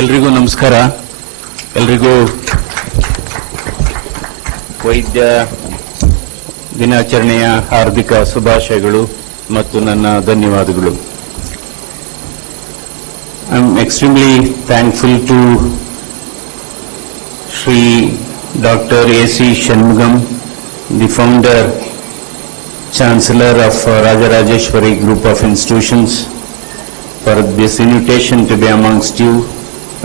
ಎಲ್ರಿಗೂ ನಮಸ್ಕಾರ. ಎಲ್ರಿಗೂ ವೈದ್ಯ ದಿನಾಚರಣೆಯ ಹಾರ್ದಿಕ ಶುಭಾಶಯಗಳು ಮತ್ತು ನನ್ನ ಧನ್ಯವಾದಗಳು. I am extremely thankful to Shri doctor A.C. Shanmugam, the founder, Chancellor of RajaRajeswari Group of Institutions, for this invitation to be amongst you,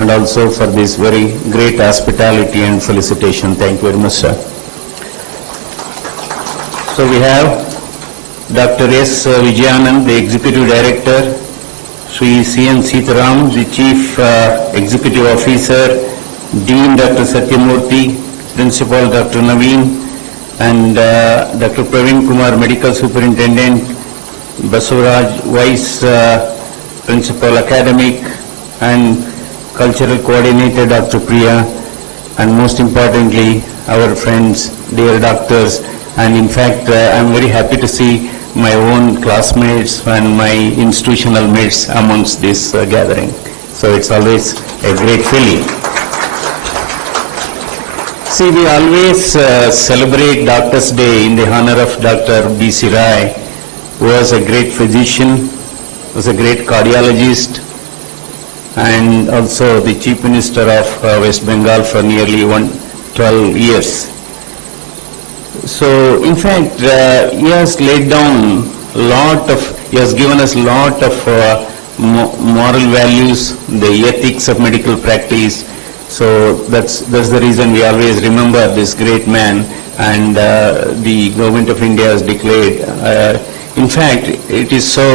and also for this very great hospitality and felicitation. Thank you very much, sir. So we have Dr. S. Vijayanand, the Executive Director, Sri C.N. Sitaram, the Chief Executive Officer, Dean Dr. Satyamurthy, Principal Dr. Naveen, and Dr. Praveen Kumar, Medical Superintendent, Basavaraj, Vice Principal Academic, and Cultural Coordinator Dr. Priya, and most importantly our friends, dear doctors, and in fact I am very happy to see my own classmates and my institutional mates amongst this gathering. So it's always a great feeling. See, we always celebrate Doctor's Day in the honor of Dr. B.C. Roy, who was a great physician, was a great cardiologist, and also the Chief Minister of West Bengal for nearly 12 years. So, in fact, he has laid down he has given us a lot of moral values, the ethics of medical practice. So that's the reason we always remember this great man, and the Government of India has declared. In fact, it is so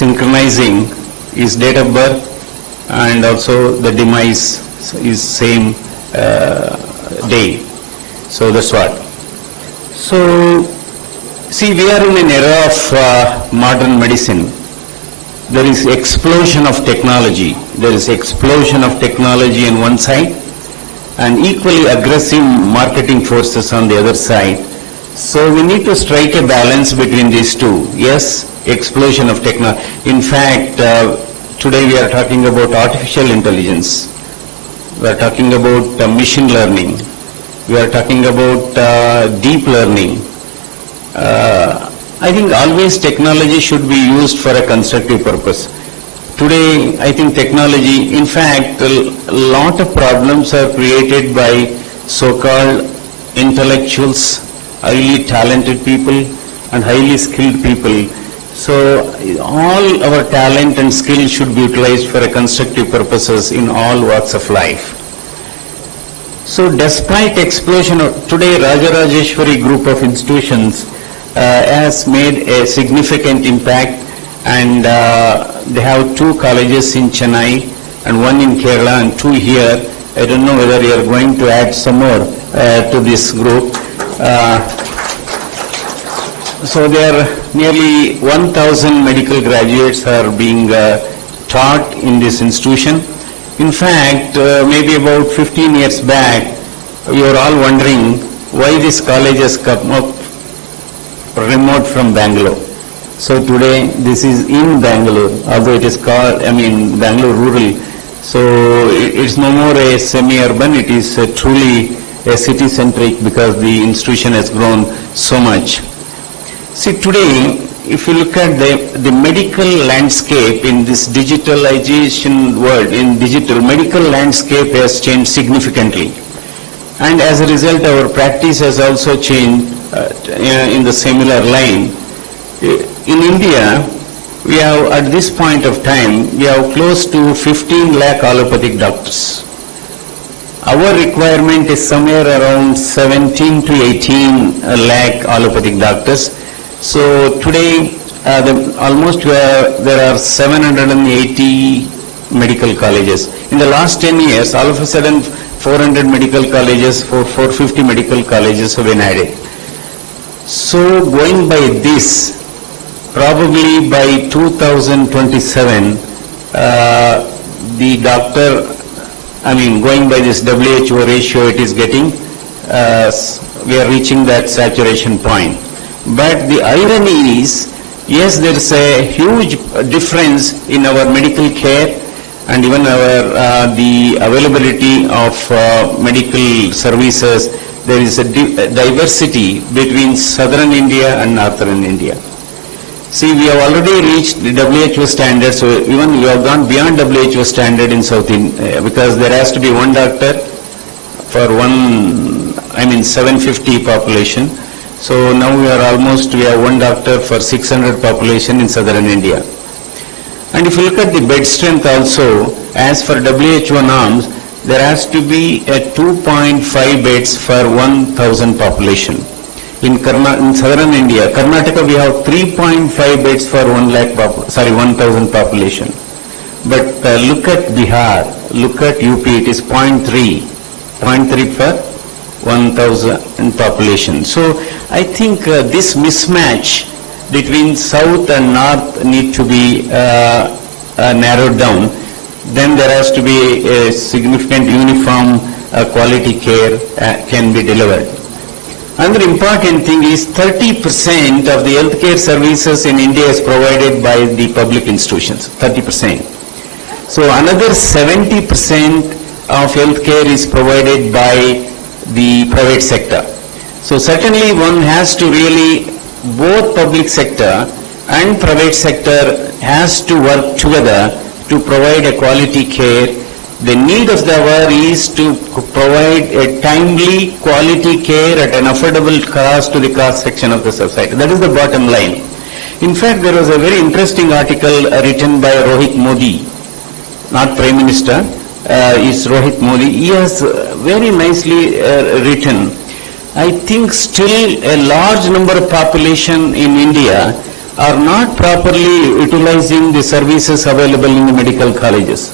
synchronizing his date of birth and also the demise is same day. So that's what. So see, we are in an era of modern medicine. There is explosion of technology. There is explosion of technology on one side and equally aggressive marketing forces on the other side. So we need to strike a balance between these two. Yes, explosion of technology. In fact, today we are talking about artificial intelligence. We are talking about machine learning. We are talking about deep learning. I think always technology should be used for a constructive purpose. Today, I think technology, in fact, a lot of problems are created by so-called intellectuals, highly talented people and highly skilled people. So all our talent and skill should be utilized for a constructive purposes in all walks of life. So despite explosion of today, RajaRajeswari Group of Institutions has made a significant impact, and they have 2 colleges in Chennai and 1 in Kerala and 2 here. I don't know whether you are going to add some more to this group. So there are nearly 1,000 medical graduates are being taught in this institution. In fact, maybe about 15 years back, you are all wondering why this college has come up remote from Bangalore. So today this is in Bangalore, although it is called, Bangalore rural. So it's no more a semi-urban, it is truly a city-centric because the institution has grown so much. See, today, if you look at the medical landscape in this digitalization world, in digital, medical landscape has changed significantly. And as a result, our practice has also changed in the similar line. In India, we have, at this point of time, we have close to 15 lakh allopathic doctors. Our requirement is somewhere around 17 to 18 lakh allopathic doctors. So today, there are 780 medical colleges. In the last 10 years, all of a sudden 400 medical colleges, 450 medical colleges have been added. So going by this, probably by 2027, the doctor, going by this WHO ratio, it is getting, we are reaching that saturation point. But the irony is, yes, there is a huge difference in our medical care, and even the availability of medical services, there is a diversity between southern India and northern India. See, we have already reached the WHO standard, so even we have gone beyond WHO standard in South India, because there has to be one doctor for 750 population. So now we have one doctor for 600 population in southern India. And if you look at the bed strength also, as for WHO norms, there has to be a 2.5 beds for 1,000 population. In southern India, Karnataka, we have 3.5 beds for 1,000 population. But look at Bihar, look at UP, it is 0.3 for 1,000 population. So I think this mismatch between south and north need to be narrowed down. Then there has to be a significant uniform quality care can be delivered. Another important thing is 30% of the healthcare services in India is provided by the public institutions, 30%. So another 70% of healthcare is provided by the private sector. So certainly one has to really, both public sector and private sector has to work together to provide a quality care. The need of the hour is to provide a timely quality care at an affordable cost to the cross section of the society. That is the bottom line. In fact, there was a very interesting article written by Rohit Modi, not Prime Minister, is Rohit Modi. He has very nicely written. I think still a large number of population in India are not properly utilizing the services available in the medical colleges.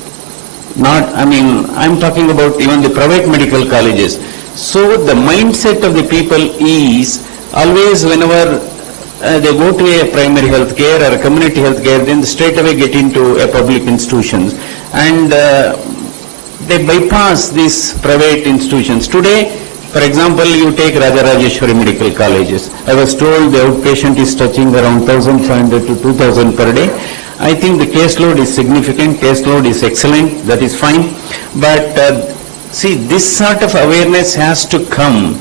I'm talking about even the private medical colleges. So the mindset of the people is always whenever they go to a primary health care or a community health care, then they straight away get into a public institutions. And they bypass these private institutions. Today, for example, you take RajaRajeswari medical colleges. I was told the outpatient is touching around 1,500 to 2,000 per day. I think the caseload is significant, caseload is excellent, that is fine. But see, this sort of awareness has to come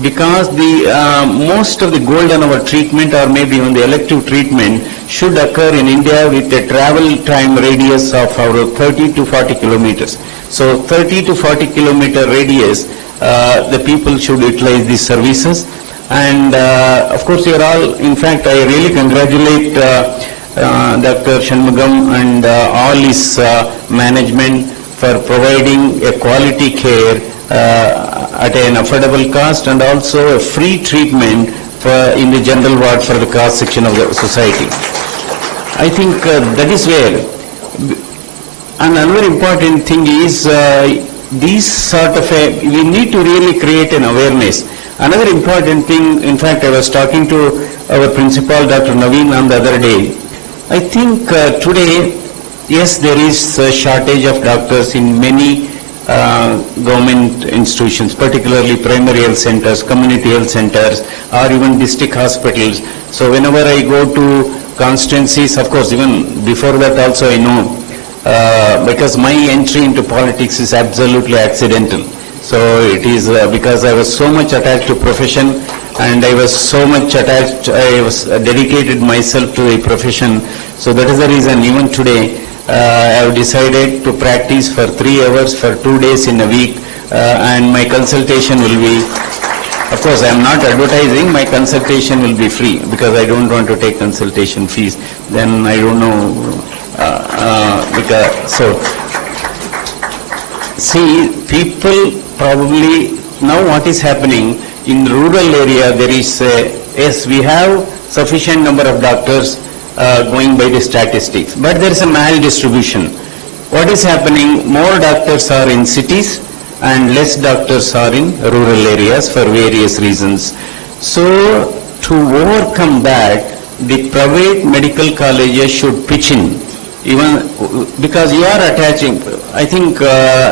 because the most of the golden hour treatment or maybe even the elective treatment should occur in India with a travel time radius of our 30 to 40 kilometers. So 30 to 40 kilometer radius, the people should utilize these services. And of course, you are all, in fact, I really congratulate Dr. Shanmugam and all his management for providing a quality care at an affordable cost and also a free treatment in the general ward for the cross section of the society. I think that is where. And another important thing is we need to really create an awareness. Another important thing, in fact, I was talking to our principal, Dr. Naveen, on the other day. I think today, yes, there is a shortage of doctors in many government institutions, particularly primary health centers, community health centers, or even district hospitals. So whenever I go to constituencies, of course, even before that also I know, because my entry into politics is absolutely accidental. So it is because I was so much attached to profession and I was so much attached, I was dedicated myself to a profession. So that is the reason even today I have decided to practice for 3 hours for 2 days in a week and my consultation will be, of course I am not advertising, my consultation will be free because I don't want to take consultation fees. Then I don't know, see, people probably, now what is happening in rural area, there is yes, we have sufficient number of doctors going by the statistics, but there is a maldistribution. What is happening, more doctors are in cities and less doctors are in rural areas for various reasons. So to overcome that, the private medical colleges should pitch in. Even because you are attaching, I think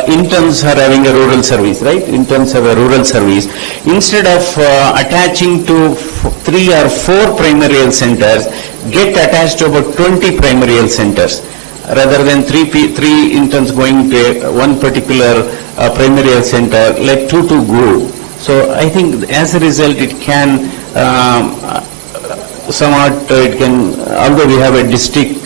interns are having a rural service, right? Interns have a rural service. Instead of attaching to 3 or 4 primary health centers, get attached to about 20 primary health centers. rather than three interns going to one particular primary health center, let two to go. So I think as a result it can somewhat it can, although we have a district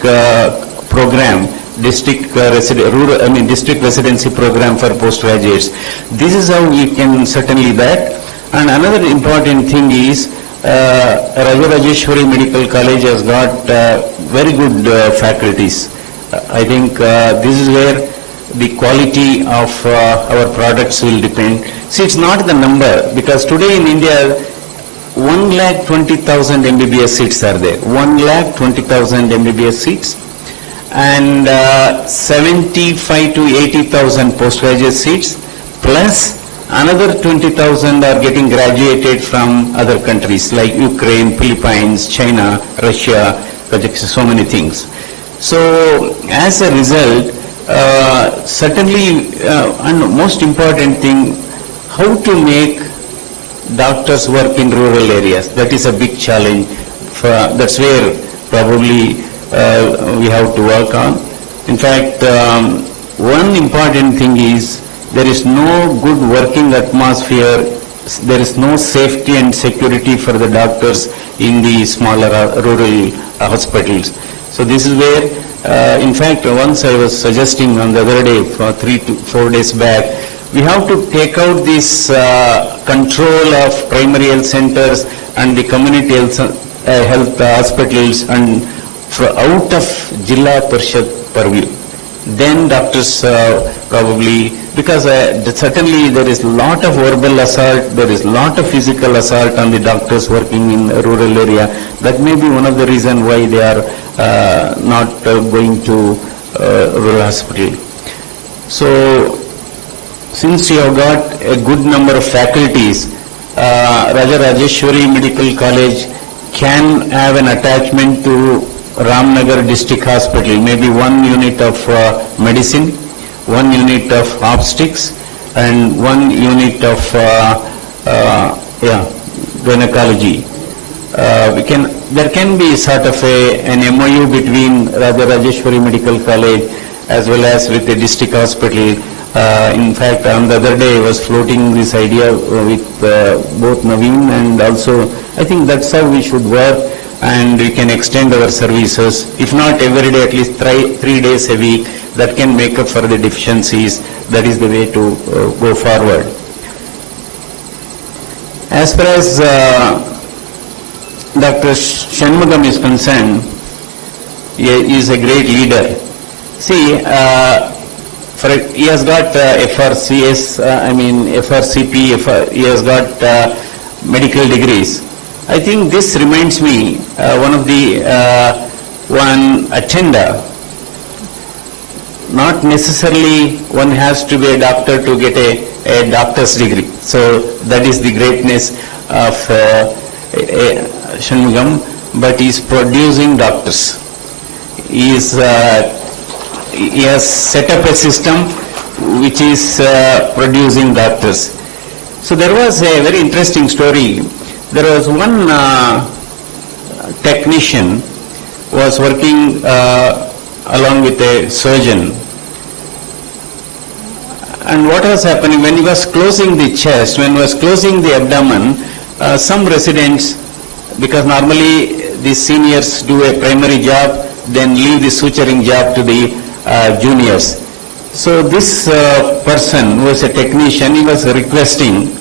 program, district district residency program for postgraduates. This is how we can certainly that. And another important thing is RajaRajeswari Medical College has got very good faculties. I think this is where the quality of our products will depend. See, it's not the number, because today in India 1,20,000 MBBS seats are there. 1,20,000 MBBS seats and 75 to 80,000 postgraduate seats, plus another 20,000 are getting graduated from other countries like Ukraine, Philippines, China, Russia, Kazakhstan, so many things. So as a result, certainly, and most important thing, how to make doctors work in rural areas. That is a big challenge. That's where probably we have to work on. In fact, one important thing is there is no good working atmosphere, there is no safety and security for the doctors in the smaller rural hospitals. So this is where, in fact, once I was suggesting on the other day, for 3 to 4 days back, we have to take out this control of primary health centers and the community health hospitals and out of Jilla Parishad purview. Then doctors probably, because certainly there is a lot of verbal assault, there is a lot of physical assault on the doctors working in a rural area. That may be one of the reasons why they are not going to rural hospital. So since you have got a good number of faculties, RajaRajeswari Medical College can have an attachment to Ramnagar District Hospital, maybe one unit of medicine, one unit of obstetrics, and one unit of gynecology. There can be sort of an MOU between RajaRajeswari Medical College as well as with the district hospital. In fact, on the other day I was floating this idea with both Naveen, and also I think that's how we should work, and we can extend our services, if not every day, at least 3 days a week. That can make up for the deficiencies. That is the way to go forward. As far as Dr. Shanmugam is concerned, he is a great leader. See, he has got FRCS, FRCP, he has got medical degrees. I think this reminds me one attender. Not necessarily one has to be a doctor to get a doctor's degree. So that is the greatness of Shanmugam, but he is producing doctors. He has set up a system which is producing doctors. So there was a very interesting story. There was one technician was working along with a surgeon. And what was happening, when he was closing the chest, when he was closing the abdomen, some residents, because normally the seniors do a primary job, then leave the suturing job to the juniors. So this person who was a technician, he was requesting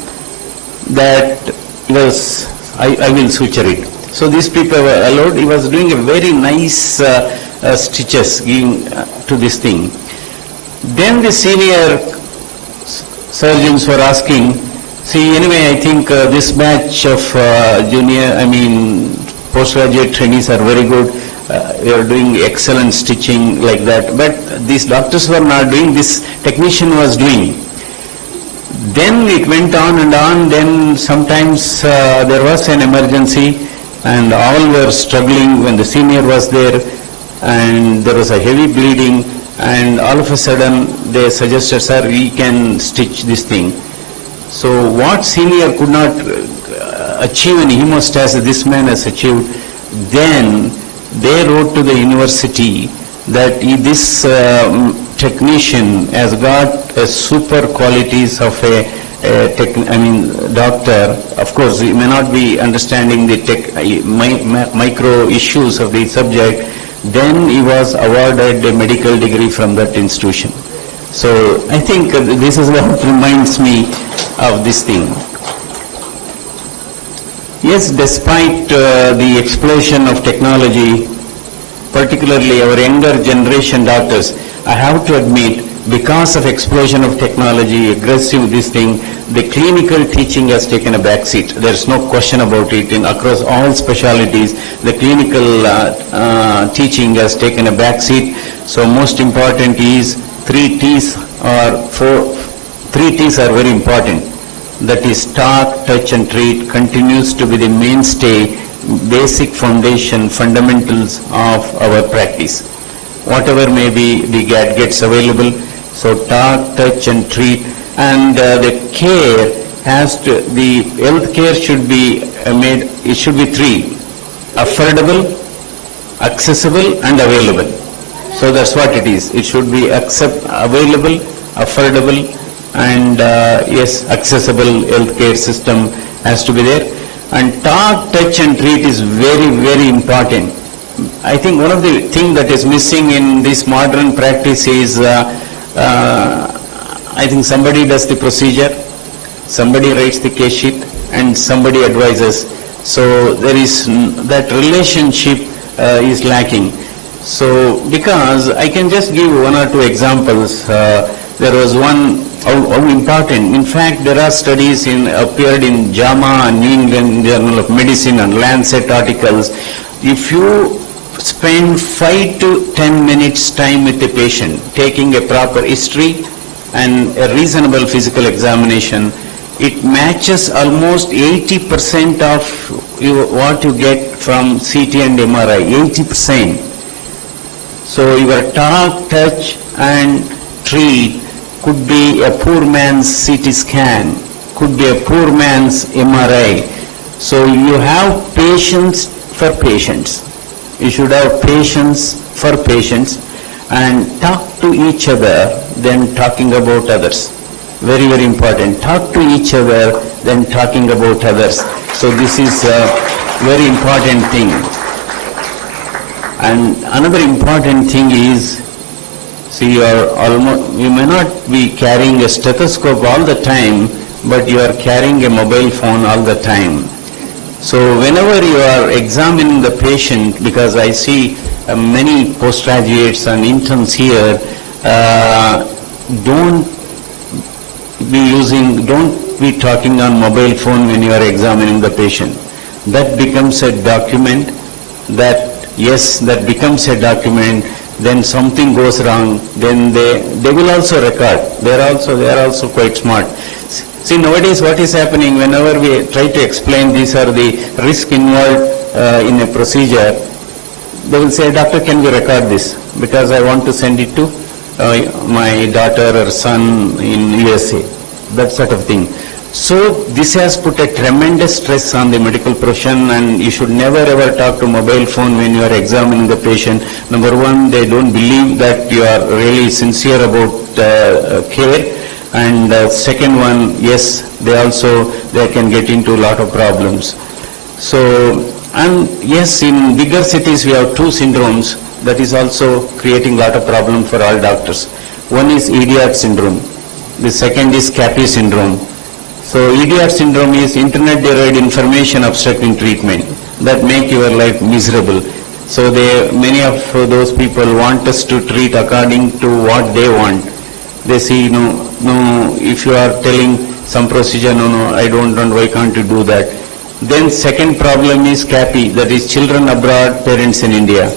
that I will suture it. So these people were allowed. He was doing a very nice stitches giving to this thing. Then the senior surgeons were asking, see, anyway, I think this batch of postgraduate trainees are very good. They are doing excellent stitching like that. But these doctors were not doing, this technician was doing. Then it went on and on. Then sometimes there was an emergency and all were struggling when the senior was there, and there was a heavy bleeding, and all of a sudden they suggested, sir, we can stitch this thing. So what senior could not achieve an hemostasis this man has achieved, then they wrote to the university that this technician has got super qualities of a doctor. Of course, he may not be understanding the micro issues of the subject. Then he was awarded a medical degree from that institution. So I think this is what reminds me of this thing. Yes, despite the explosion of technology, particularly our younger generation doctors, I have to admit, because of explosion of technology, aggressive this thing, the clinical teaching has taken a back seat. There's no question about it. Across all specialties, the clinical teaching has taken a back seat. So most important is 3 T's are very important. That is talk, touch and treat continues to be the mainstay, basic foundation, fundamentals of our practice. Whatever may be the gadgets available, so talk, touch and treat, and the care the health care should be made, it should be 3, affordable, accessible and available. So that's what it is. It should be available, affordable and accessible healthcare system has to be there. And talk, touch and treat is very, very important. I think one of the things that is missing in this modern practice is I think somebody does the procedure, somebody writes the case sheet and somebody advises. So there is that relationship is lacking. So because I can just give 1 or 2 examples. There was one, how important. In fact, there are studies appeared in JAMA and New England Journal of Medicine and Lancet articles. If you spend 5 to 10 minutes time with the patient, taking a proper history and a reasonable physical examination, it matches almost 80% of what you get from CT and MRI, 80%. So your talk, touch and treat could be a poor man's CT scan, could be a poor man's MRI. So you have patience for patients. You should have patience for patients and talk to each other than talking about others. Very, very important. Talk to each other than talking about others. So this is a very important thing. And another important thing is, see, you may not be carrying a stethoscope all the time, but you are carrying a mobile phone all the time. So whenever you are examining the patient, because I see many postgraduates and interns here, don't be talking on mobile phone when you are examining the patient. That becomes a document, that becomes a document. Then something goes wrong, then they will also record. They are also quite smart. See, nowadays what is happening, whenever we try to explain these are the risk involved in a procedure, they will say, doctor, can we record this? Because I want to send it to my daughter or son in USA. That sort of thing. So this has put a tremendous stress on the medical profession, and you should never ever talk to mobile phone when you are examining the patient. Number one, they don't believe that you are really sincere about care, and second one, yes, they can get into a lot of problems. So, and yes, in bigger cities we have 2 syndromes that is also creating a lot of problem for all doctors. One is idiot syndrome. The second is CAPI syndrome. So idiot syndrome is internet-derived information obstructing treatment that make your life miserable. So many of those people want us to treat according to what they want. They say, no, if you are telling some procedure, no, I don't want, why can't you do that? Then second problem is CAPI, that is children abroad, parents in India.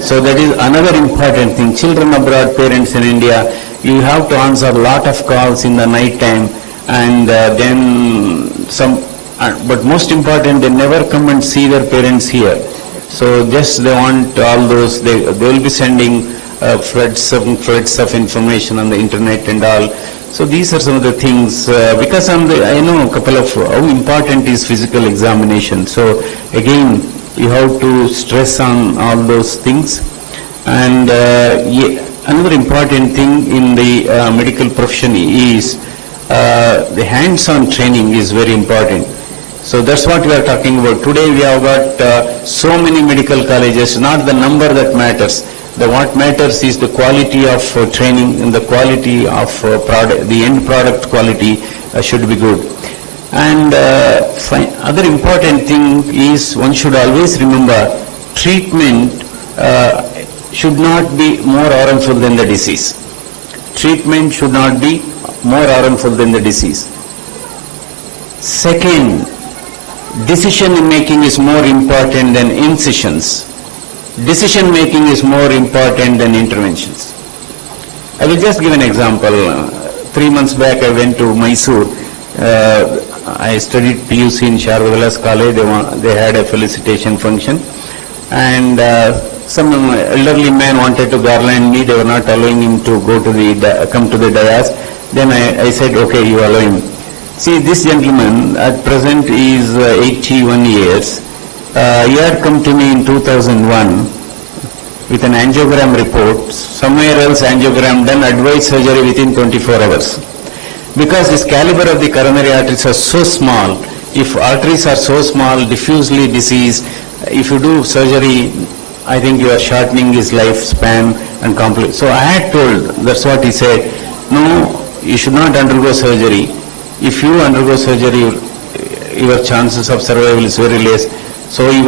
So that is another important thing. Children abroad, parents in India, you have to answer a lot of calls in the night time. And then but most important, they never come and see their parents here. So just they want all those, they will be sending floods of information on the internet and all. So these are some of the things, because I know a couple of how important is physical examination. So again, you have to stress on all those things. And another important thing in the medical profession is the hands-on training is very important. So that's what we are talking about. Today we have got so many medical colleges, not the number that matters. What matters is the quality of training and the quality of product, the end product quality should be good. And other important thing is one should always remember treatment should not be more harmful than the disease. Treatment should not be more harmful than the disease. Second, decision making is more important than incisions. Decision making is more important than interventions. I will just give an example. 3 months back I went to Mysore. I studied PUC in Sharavalas College. They had a felicitation function, and some elderly man wanted to garland me. They were not allowing him to go to come to the dais. Then I said, okay, you allow him. See, this gentleman at present is 81 years. He had come to me in 2001 with an angiogram report. Somewhere else angiogram done, advised surgery within 24 hours. Because this caliber of the coronary arteries are so small, if arteries are so small, diffusely diseased, if you do surgery, I think you are shortening his lifespan and complete. So I had told, that's what he said, no, you should not undergo surgery. If you undergo surgery, your chances of survival is very less. So he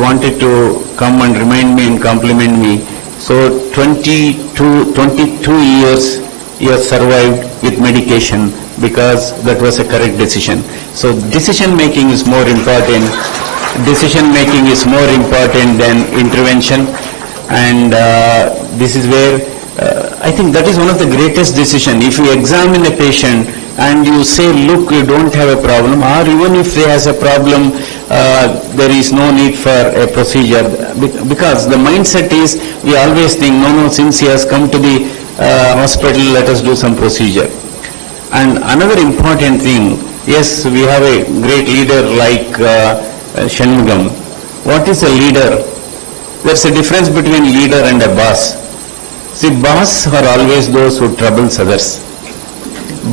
wanted to come and remind me and compliment me. So 22 years he has survived with medication because that was a correct decision. So decision making is more important. Decision making is more important than intervention, and this is where I think that is one of the greatest decisions. If you examine a patient and you say, look, you don't have a problem, or even if he has a problem, there is no need for a procedure, because the mindset is we always think, no, since he has come to the hospital, let us do some procedure. And another important thing, yes, we have a great leader like Shanmugam. What is a leader? There's a difference between leader and a boss. See, boss are always those who troubles others.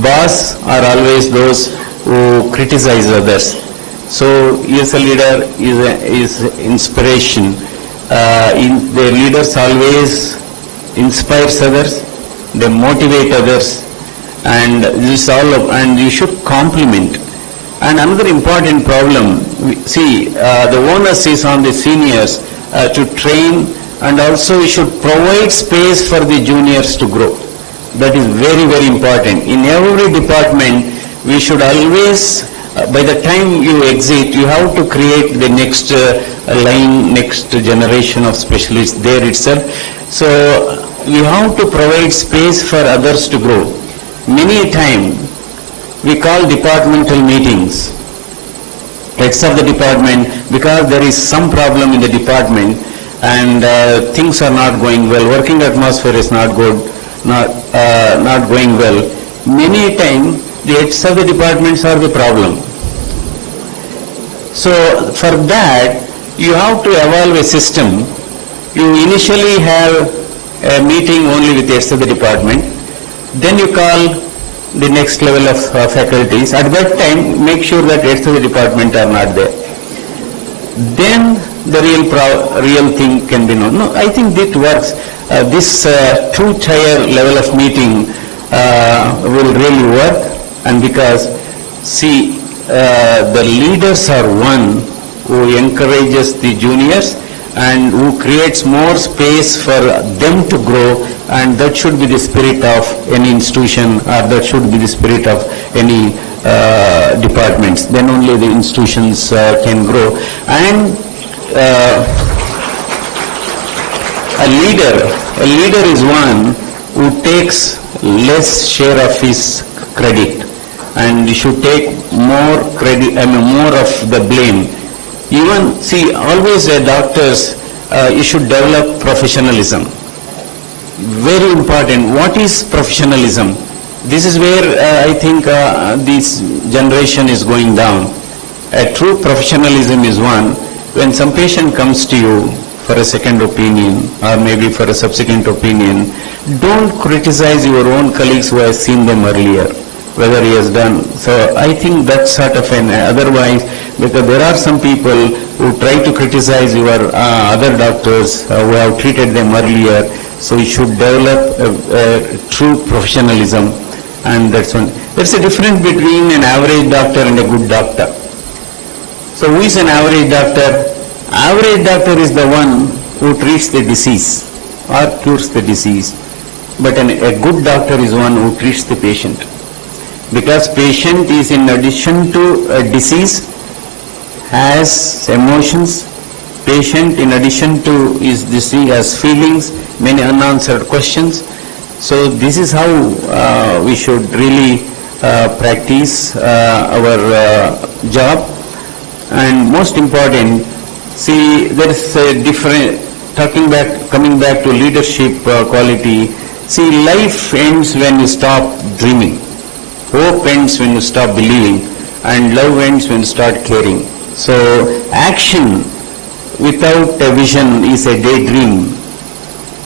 Boss are always those who criticize others. So, yes, a leader is inspiration. Their leaders always inspires others, they motivate others, and this all and you should compliment. And another important problem, see, the onus is on the seniors to train, and also we should provide space for the juniors to grow. That is very, very important. In every department, we should always, by the time you exit, you have to create the next line, next generation of specialists there itself. So we have to provide space for others to grow. Many a time, we call departmental meetings, heads of the department, because there is some problem in the department and things are not going well, working atmosphere is not good, not going well. Many a time the heads of the departments are the problem. So for that you have to evolve a system. You initially have a meeting only with the heads of the department, then you call the next level of faculties. At that time, make sure that heads of the department are not there. Then the real thing can be known. No, I think it works. This two-tier level of meeting will really work, and because, see, the leaders are one who encourages the juniors and who creates more space for them to grow, and that should be the spirit of any institution, or that should be the spirit of any departments. Then only the institutions can grow. And a leader is one who takes less share of his credit, and he should take more credit, more of the blame. Even, see, always doctors, you should develop professionalism. Very important. What is professionalism? This is where I think this generation is going down. A true professionalism is one, when some patient comes to you for a second opinion or maybe for a subsequent opinion. Don't criticize your own colleagues who have seen them earlier, whether he has done. So I think that's sort of an otherwise, because there are some people who try to criticize your other doctors who have treated them earlier. So you should develop a true professionalism, and that's one. There's a difference between an average doctor and a good doctor. So who is an average doctor? Average doctor is the one who treats the disease or cures the disease. But a good doctor is one who treats the patient. Because patient is, in addition to a disease, has emotions. Patient, in addition to his disease, has feelings, many unanswered questions. So this is how we should really practice our job. And most important, see, there is a different, coming back to leadership quality. See, life ends when you stop dreaming. Hope ends when you stop believing. And love ends when you start caring. So, action without a vision is a daydream.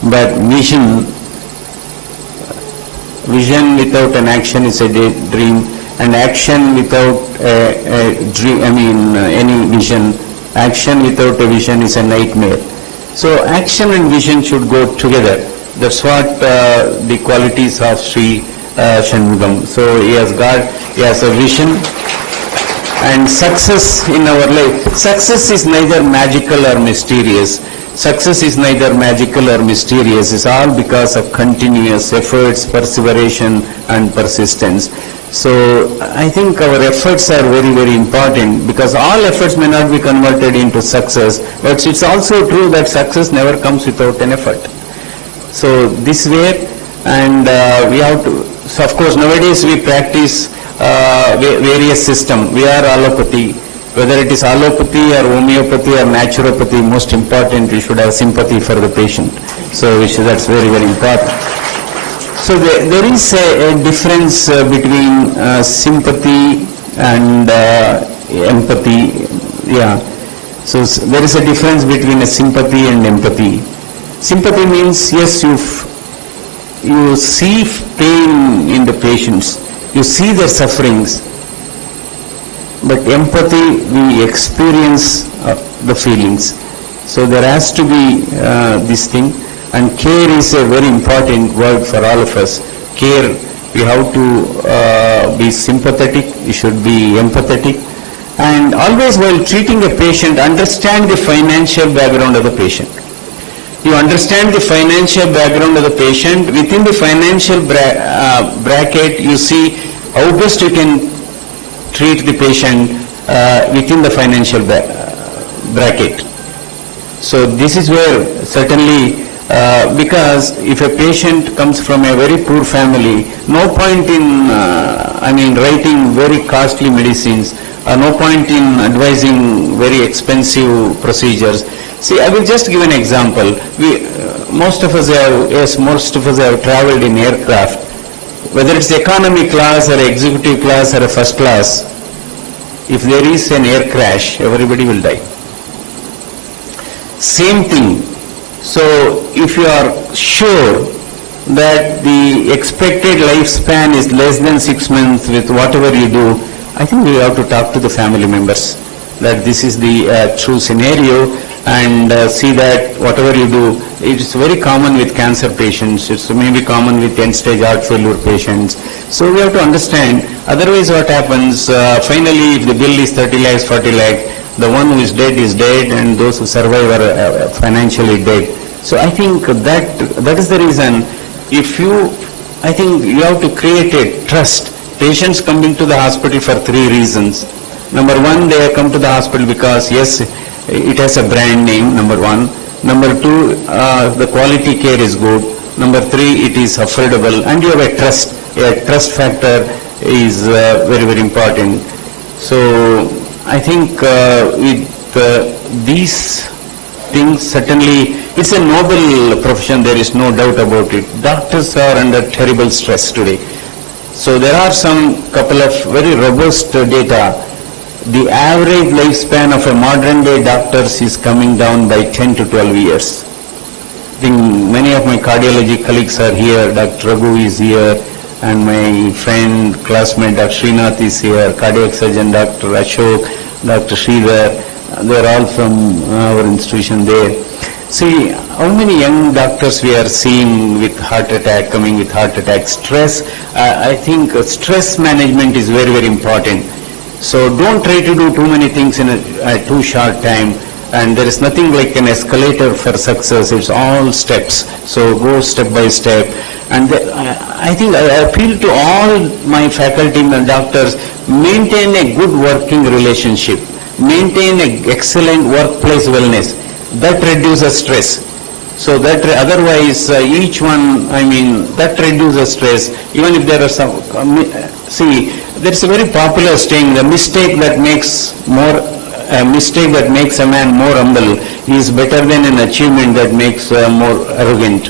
But vision without an action is a daydream. And action without a dream, any vision, action without a vision is a nightmare. So action and vision should go together. That's what the qualities of Sri Shanmugam. So he has a vision and success in our life. Success is neither magical or mysterious. Success is neither magical or mysterious. It's all because of continuous efforts, perseveration and persistence. So I think our efforts are very, very important, because all efforts may not be converted into success, but it's also true that success never comes without an effort. So this way, and we have to, so of course nowadays we practice various systems. We are allopathy, whether it is allopathy or homeopathy or naturopathy, most important we should have sympathy for the patient. So that's very, very important. So there is a difference between sympathy and empathy. Yeah. So there is a difference between a sympathy and empathy. Sympathy means, yes, you see pain in the patients, you see their sufferings, but empathy, we experience the feelings. So there has to be this thing. And care is a very important word for all of us. Care, we have to be sympathetic, we should be empathetic. And always while treating a patient, understand the financial background of the patient. You understand the financial background of the patient. Within the financial bracket, you see how best you can treat the patient within the financial bracket. So this is where certainly, because if a patient comes from a very poor family, no point in, writing very costly medicines, or no point in advising very expensive procedures. See, I will just give an example. Most of us have traveled in aircraft, whether it's economy class or executive class or a first class. If there is an air crash, everybody will die. Same thing. So if you are sure that the expected lifespan is less than 6 months with whatever you do, I think we have to talk to the family members that this is the true scenario, and see that whatever you do, it's very common with cancer patients, it's maybe common with end-stage heart failure patients. So we have to understand, otherwise what happens, finally if the bill is 30 lakhs, 40 lakhs, the one who is dead, and those who survive are financially dead. So I think that is the reason. I think you have to create a trust. Patients coming to the hospital for 3 reasons. Number 1, they come to the hospital because yes, it has a brand name, number 1. Number 2, the quality care is good. Number 3, it is affordable, and you have a trust. A trust factor is very, very important. So I think with these things, certainly it's a noble profession, there is no doubt about it. Doctors are under terrible stress today. So there are some couple of very robust data. the average lifespan of a modern day doctors is coming down by 10 to 12 years. I think many of my cardiology colleagues are here. Dr. Raghu is here, and my friend, classmate Dr. Srinath is here, cardiac surgeon Dr. Ashok, Dr. Sridhar, they are all from our institution there. See, how many young doctors we are seeing with heart attack, coming with heart attack, stress. I think stress management is very, very important. So don't try to do too many things in a too short time. And there is nothing like an escalator for success. It's all steps. So go step by step. And I think I appeal to all my faculty and doctors, maintain a good working relationship. Maintain an excellent workplace wellness. That reduces stress. So that otherwise each one, that reduces stress. Even if there are some, see, there's a very popular saying, a mistake that makes a man more humble is better than an achievement that makes more arrogant.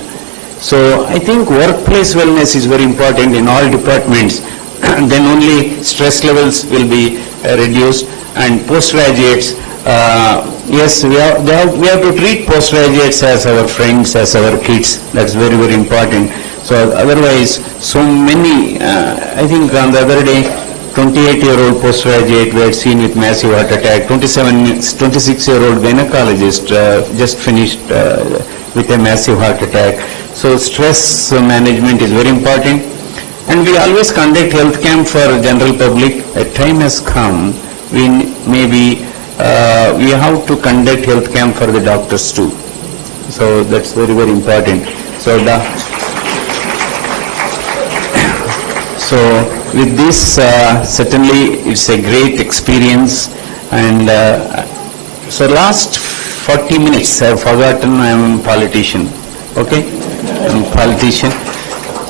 So I think workplace wellness is very important in all departments. Then only stress levels will be reduced. And postgraduates, yes, we have to treat postgraduates as our friends, as our kids. That's very, very important. So otherwise, so many, I think on the other day, 28-year-old postgraduate were seen with massive heart attack. 26-year-old gynecologist just finished with a massive heart attack. So stress management is very important. And we always conduct health camp for general public. A time has come, we have to conduct health camp for the doctors too. So that's very, very important. So with this, certainly it's a great experience. And so last 40 minutes, I've forgotten I'm a politician. Okay? I'm a politician.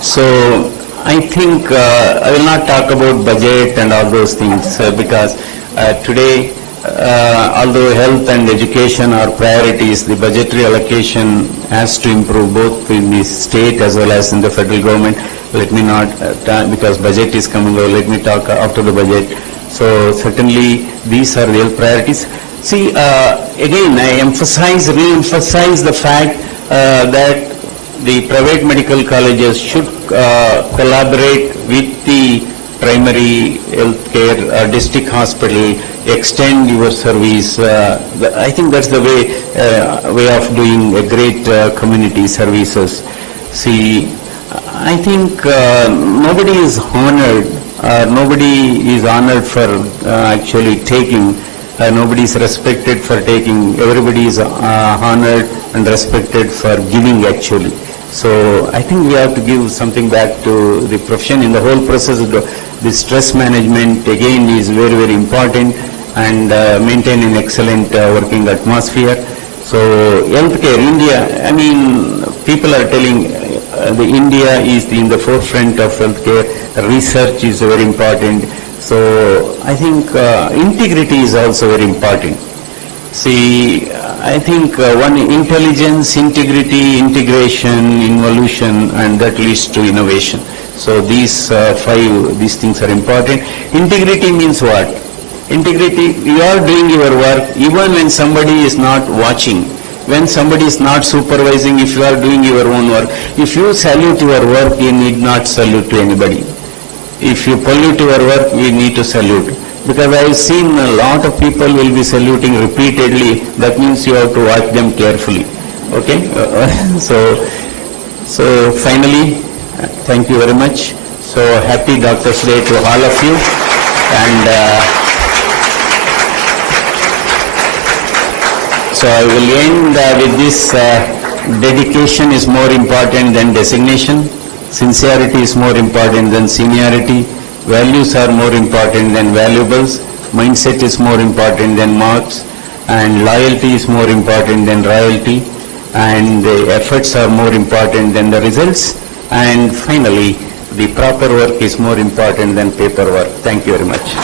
So I think I will not talk about budget and all those things because today, although health and education are priorities, the budgetary allocation has to improve both in the state as well as in the federal government. Let me not, because budget is coming over, let me talk after the budget. So certainly these are real priorities. See, again, I re-emphasize the fact that the private medical colleges should collaborate with the primary health care district hospital, extend your service. I think that's the way of doing a great community services. See, I think nobody is honored for actually taking. Nobody is respected for taking. Everybody is honored and respected for giving actually. So I think we have to give something back to the profession. In the whole process, the stress management again is very, very important, and maintain an excellent working atmosphere. So healthcare, India, people are telling the India is in the forefront of healthcare. Research is very important. So I think integrity is also very important. See, I think one intelligence, integrity, integration, involution, and that leads to innovation. So these these things are important. Integrity means what? Integrity, you are doing your work even when somebody is not watching, when somebody is not supervising, if you are doing your own work. If you salute your work, you need not salute to anybody. If you pollute your work, we need to salute. Because I have seen a lot of people will be saluting repeatedly. That means you have to watch them carefully. Okay? So finally, thank you very much. So happy Doctor's Day to all of you. And so I will end with this, dedication is more important than designation. Sincerity is more important than seniority. Values are more important than valuables. Mindset is more important than marks. And loyalty is more important than royalty. And the efforts are more important than the results. And finally, the proper work is more important than paperwork. Thank you very much.